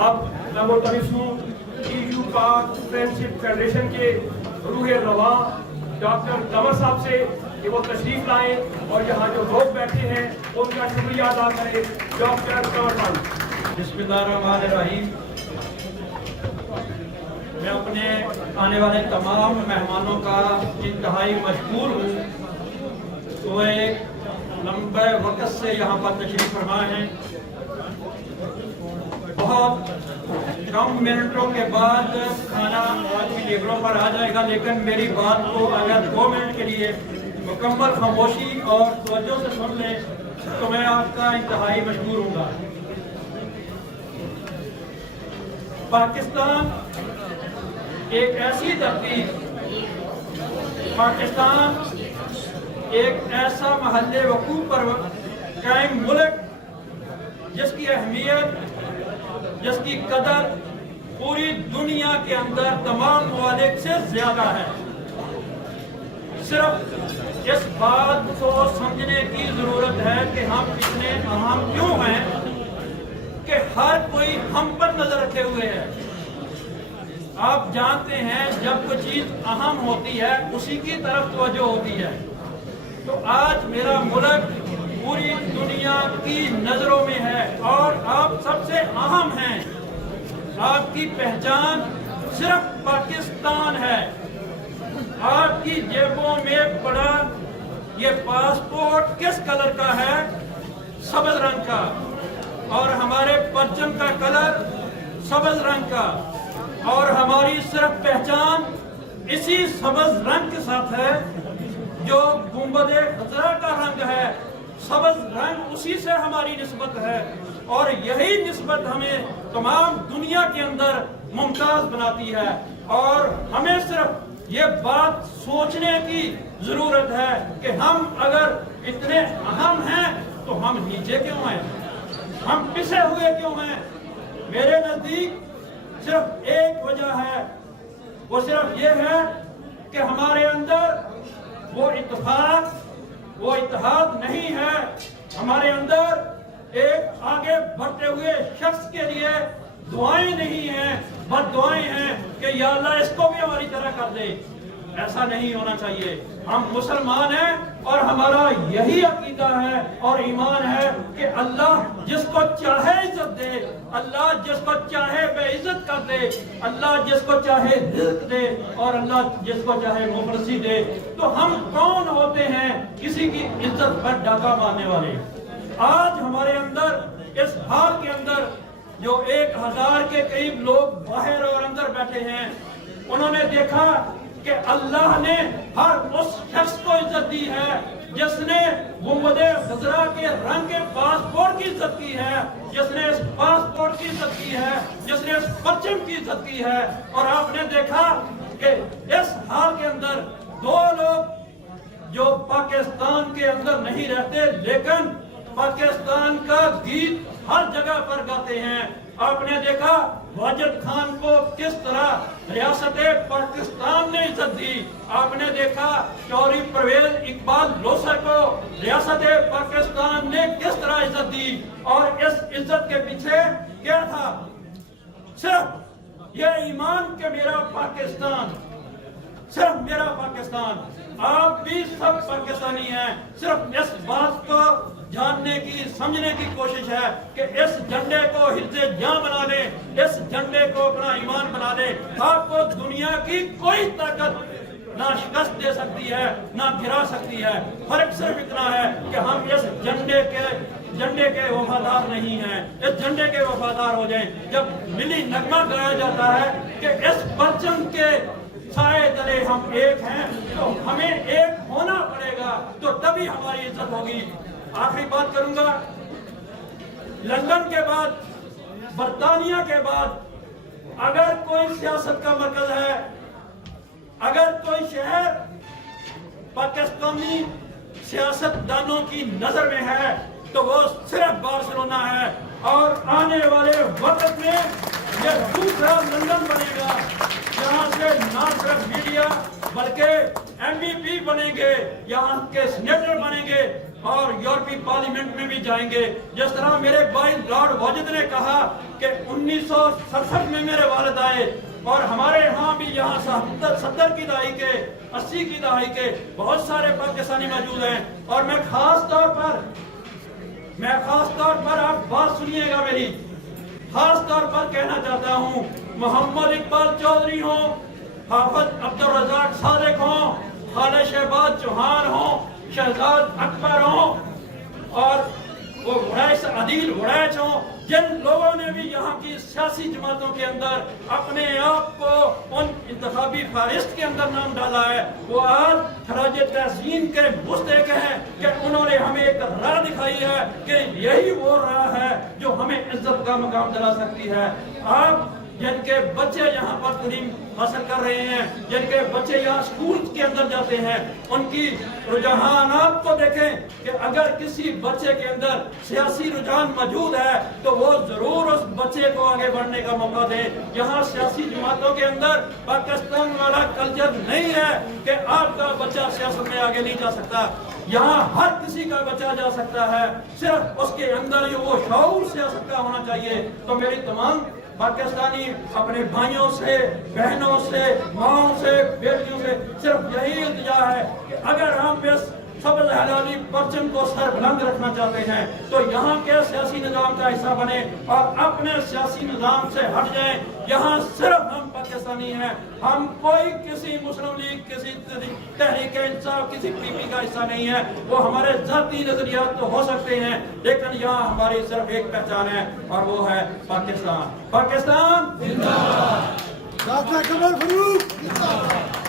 اب میں ملتمس ہوں EU پاک فرینڈشپ فیڈریشن کے روح رواں ڈاکٹر قمر صاحب سے کہ وہ تشریف لائیں اور یہاں جو لوگ بیٹھے ہیں ان کا شکریہ ادا کریں. ڈاکٹر قمر صاحب. بسم اللہ الرحمن الرحیم. میں اپنے آنے والے تمام مہمانوں کا انتہائی مشکور ہوں. وہ ایک لمبے وقت سے یہاں پر تشریف فرما ہیں. بہت کم منٹوں کے بعد کھانا آپ کی ٹیبلوں پر آ جائے گا، لیکن میری بات کو اگر 2 منٹ کے لیے مکمل خاموشی اور توجہ سے سن لیں تو میں آپ کا انتہائی مشکور ہوں گا. پاکستان ایک ایسی دھرتی، پاکستان ایک ایسا محل وقوع پر قائم ملک جس کی اہمیت، جس کی قدر پوری دنیا کے اندر تمام ممالک سے زیادہ ہے. صرف اس بات کو سمجھنے کی ضرورت ہے کہ ہم اتنے اہم کیوں ہیں کہ ہر کوئی ہم پر نظر رکھے ہوئے ہے. آپ جانتے ہیں جب کوئی چیز اہم ہوتی ہے اسی کی طرف توجہ ہوتی ہے. تو آج میرا ملک پوری دنیا کی نظروں میں ہے اور آپ سب سے اہم ہیں. آپ کی پہچان صرف پاکستان ہے. آپ کی جیبوں میں پڑا یہ پاسپورٹ کس کلر کا ہے؟ سبز رنگ کا. اور ہمارے پرچم کا کلر سبز رنگ کا. اور ہماری صرف پہچان اسی سبز رنگ کے ساتھ ہے جو گنبد خضرا کا رنگ ہے. سبز رنگ اسی سے ہماری نسبت ہے اور یہی نسبت ہمیں تمام دنیا کے اندر ممتاز بناتی ہے. اور ہمیں صرف یہ بات سوچنے کی ضرورت ہے کہ ہم اگر اتنے اہم ہیں تو ہم نیچے کیوں ہیں، ہم پسے ہوئے کیوں ہیں. میرے نزدیک صرف ایک وجہ ہے، وہ صرف یہ ہے کہ ہمارے اندر وہ اتفاق، وہ اتحاد نہیں ہے. ہمارے اندر ایک آگے بڑھتے ہوئے شخص کے لیے دعائیں نہیں ہیں، بد دعائیں ہیں کہ یا اللہ اس کو بھی ہماری طرح کر دے. ایسا نہیں ہونا چاہیے. ہم مسلمان ہیں اور ہمارا یہی عقیدہ ہے اور ایمان ہے کہ اللہ جس کو چاہے عزت دے، اللہ جس کو چاہے بے عزت کر دے، اللہ جس کو چاہے رزق دے اور اللہ جس کو چاہے مفلسی دے. تو ہم کون ہوتے ہیں کسی کی عزت پر ڈاکہ مارنے والے؟ آج ہمارے اندر اس حال کے اندر جو 1000 کے قریب لوگ باہر اور اندر بیٹھے ہیں، انہوں نے دیکھا کہ اللہ نے ہر اس شخص کو عزت دی ہے جس نے گنبد خضرا کے رنگ کے پاسپورٹ کی عزت کی ہے، جس نے اس پاسپورٹ کی عزت کی ہے، جس نے اس پرچم کی عزت کی ہے. اور آپ نے دیکھا کہ اس حال کے اندر 2 لوگ جو پاکستان کے اندر نہیں رہتے لیکن پاکستان کا گیت ہر جگہ پر گاتے ہیں. آپ نے دیکھا واجد خان کو کس طرح ریاست پاکستان نے عزت دی. آپ نے دیکھا شوری پرویز اقبال لوسر کو ریاست پاکستان نے کس طرح عزت دی. اور اس عزت کے پیچھے کیا تھا؟ صرف یہ ایمان کہ میرا پاکستان، صرف میرا پاکستان. آپ بھی سب پاکستانی ہیں. صرف اس بات کو جاننے کی، سمجھنے کی کوشش ہے کہ اس جھنڈے کو حفظ جاں بنا لیں، اس جھنڈے کو اپنا ایمان بنا لیں. آپ کو دنیا کی کوئی طاقت نہ شکست دے سکتی ہے نہ گرا سکتی ہے. فرق صرف اتنا ہے کہ ہم اس جھنڈے کے وفادار نہیں ہیں. اس جھنڈے کے وفادار ہو جائیں. جب ملی نغمہ گایا جاتا ہے کہ اس پرچم کے سائے تلے ہم ایک ہیں تو ہمیں ایک ہونا پڑے گا تو تبھی ہماری عزت ہوگی. آخری بات کروں گا. لندن کے بعد، برطانیہ کے بعد اگر کوئی سیاست کا مرکز ہے، اگر کوئی شہر پاکستانی سیاست دانوں کی نظر میں ہے تو وہ صرف بارسلونا ہے. اور آنے والے وقت میں یہ دوسرا لندن بنے گا جہاں سے نہ صرف میڈیا بلکہ MVP بنیں گے، یہاں کے سینیٹر بنیں گے اور یورپی پارلیمنٹ میں بھی جائیں گے. جس طرح میرے بھائی لارڈ واجد نے کہا کہ 1967 میں میرے والد آئے اور ہمارے ہاں بھی یہاں 70 کی دہائی کے 80 کی دہائی کے بہت سارے پاکستانی موجود ہیں. اور میں خاص طور پر آپ بات سنیے گا میری, خاص طور پر کہنا چاہتا ہوں, محمد اقبال چودھری ہوں, حافظ عبدالرزاق صادق ہوں, خالد شہباز چوہان ہوں, شہزاد اکبر ہوں, اور وہ وڑیس عدیل وڑیچ ہوں, جن لوگوں نے بھی یہاں کی سیاسی جماعتوں کے اندر اپنے آپ کو ان انتخابی فہرست کے اندر نام ڈالا ہے, وہ آج خراج تحسین کے مستحق ہیں کہ انہوں نے ہمیں ایک راہ دکھائی ہے کہ یہی وہ راہ ہے جو ہمیں عزت کا مقام دلا سکتی ہے. آپ جن کے بچے یہاں پر تعلیم حاصل کر رہے ہیں, جن کے بچے یہاں سکول کے اندر جاتے ہیں, ان کی رجحانات کو دیکھیں کہ اگر کسی بچے کے اندر سیاسی رجحان موجود ہے تو وہ ضرور اس بچے کو آگے بڑھنے کا موقع دے. یہاں سیاسی جماعتوں کے اندر پاکستان والا کلچر نہیں ہے کہ آپ کا بچہ سیاست میں آگے نہیں جا سکتا. یہاں ہر کسی کا بچہ جا سکتا ہے, صرف اس کے اندر وہ شعور سیاست کا ہونا چاہیے. تو میری تمام پاکستانی اپنے بھائیوں سے, بہنوں سے, ماؤں سے, بیٹیوں سے صرف یہی التجا ہے کہ اگر ہم اس سبز ہلالی پرچم کو سر بلند رکھنا چاہتے ہیں تو یہاں کے سیاسی نظام کا حصہ بنے اور اپنے سیاسی نظام سے ہٹ جائیں. یہاں صرف ہم پاکستانی ہیں, ہم کوئی کسی مسلم لیگ, کسی تحریک انصاف, کسی پی پی کا حصہ نہیں ہے. وہ ہمارے ذاتی نظریات تو ہو سکتے ہیں لیکن یہاں ہماری صرف ایک پہچان ہے اور وہ ہے پاکستان. پاکستان زندہ باد. ڈاکٹر کمر فاروق